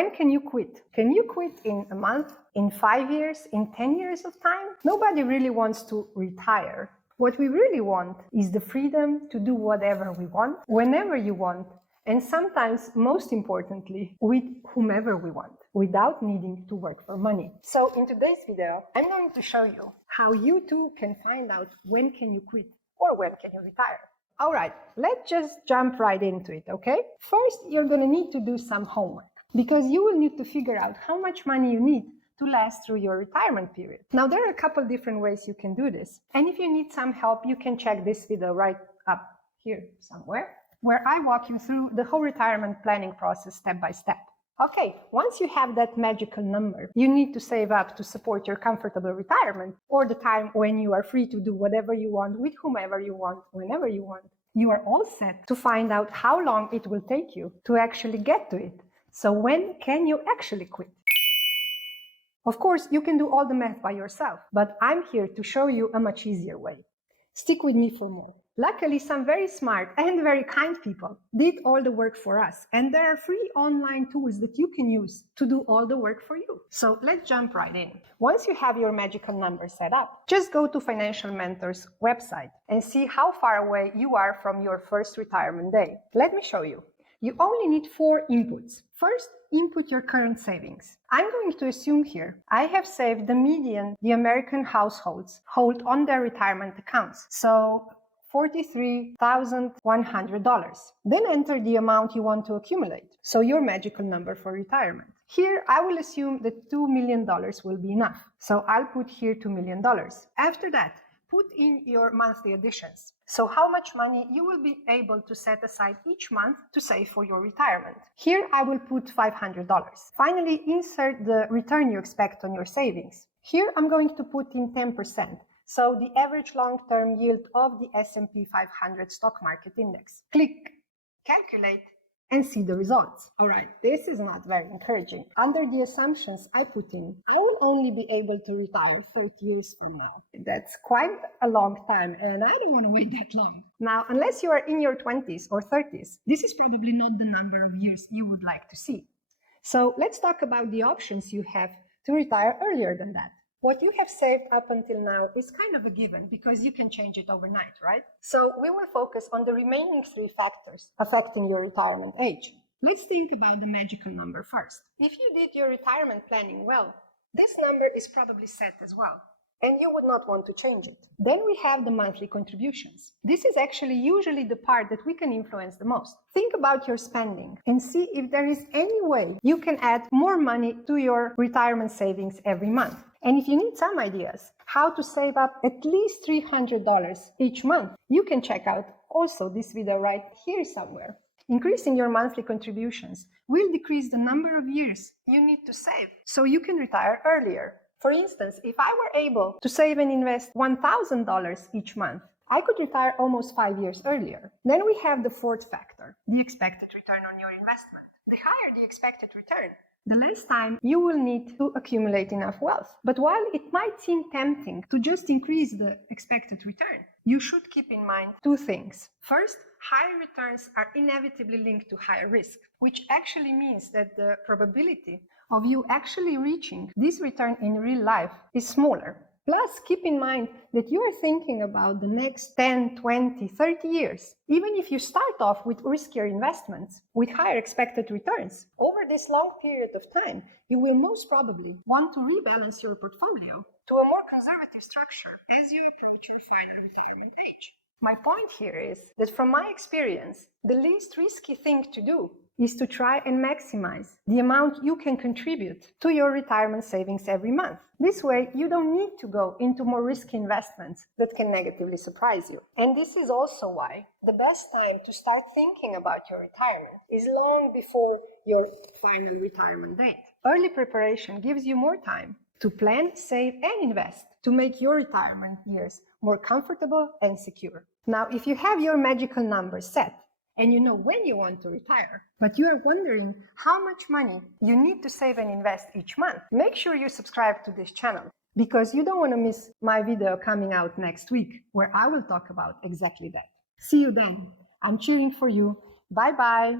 When can you quit? Can you quit in a month, in 5 years, in 10 years of time? Nobody really wants to retire. What we really want is the freedom to do whatever we want, whenever you want, and sometimes, most importantly, with whomever we want, without needing to work for money. So in today's video, I'm going to show you how you too can find out when can you quit or when can you retire. All right, let's just jump right into it, okay? First, you're going to need to do some homework because you will need to figure out how much money you need to last through your retirement period. Now, there are a couple different ways you can do this. And if you need some help, you can check this video right up here somewhere, where I walk you through the whole retirement planning process step by step. Okay, once you have that magical number you need to save up to support your comfortable retirement, or the time when you are free to do whatever you want, with whomever you want, whenever you want, you are all set to find out how long it will take you to actually get to it. So when can you actually quit? Of course, you can do all the math by yourself, but I'm here to show you a much easier way. Stick with me for more. Luckily, some very smart and very kind people did all the work for us, and there are free online tools that you can use to do all the work for you. So let's jump right in. Once you have your magical number set up, just go to Financial Mentor's website and see how far away you are from your first retirement day. Let me show you. You only need 4 inputs. First, input your current savings. I'm going to assume here I have saved the median the American households hold on their retirement accounts. So $43,100. Then enter the amount you want to accumulate, so your magical number for retirement. Here, I will assume that $2 million will be enough, so I'll put here $2 million. After that, put in your monthly additions, so how much money you will be able to set aside each month to save for your retirement. Here, I will put $500. Finally, insert the return you expect on your savings. Here, I'm going to put in 10%. So the average long-term yield of the S&P 500 stock market index. Click calculate and see the results. All right, this is not very encouraging. Under the assumptions I put in, I will only be able to retire 30 years from now. That's quite a long time, and I don't want to wait that long. Now, unless you are in your 20s or 30s, this is probably not the number of years you would like to see. So let's talk about the options you have to retire earlier than that. What you have saved up until now is kind of a given because you can change it overnight, right? So we will focus on the remaining 3 factors affecting your retirement age. Let's think about the magical number first. If you did your retirement planning well, this number is probably set as well, and you would not want to change it. Then we have the monthly contributions. This is actually usually the part that we can influence the most. Think about your spending and see if there is any way you can add more money to your retirement savings every month. And if you need some ideas how to save up at least $300 each month, you can check out also this video right here somewhere. Increasing your monthly contributions will decrease the number of years you need to save so you can retire earlier. For instance, if I were able to save and invest $1,000 each month, I could retire almost 5 years earlier. Then we have the 4th factor, the expected return on your investment. The higher the expected return, the less time you will need to accumulate enough wealth. But while it might seem tempting to just increase the expected return, you should keep in mind 2 things. First, higher returns are inevitably linked to higher risk, which actually means that the probability of you actually reaching this return in real life is smaller. Plus, keep in mind that you are thinking about the next 10, 20, 30 years. Even if you start off with riskier investments with higher expected returns, over this long period of time, you will most probably want to rebalance your portfolio to a more conservative structure as you approach your final retirement age. My point here is that from my experience, the least risky thing to do is to try and maximize the amount you can contribute to your retirement savings every month. This way, you don't need to go into more risky investments that can negatively surprise you. And this is also why the best time to start thinking about your retirement is long before your final retirement date. Early preparation gives you more time to plan, save, and invest to make your retirement years more comfortable and secure. Now, if you have your magical number set, and you know when you want to retire, but you are wondering how much money you need to save and invest each month, make sure you subscribe to this channel because you don't want to miss my video coming out next week where I will talk about exactly that. See you then. I'm cheering for you. Bye-bye.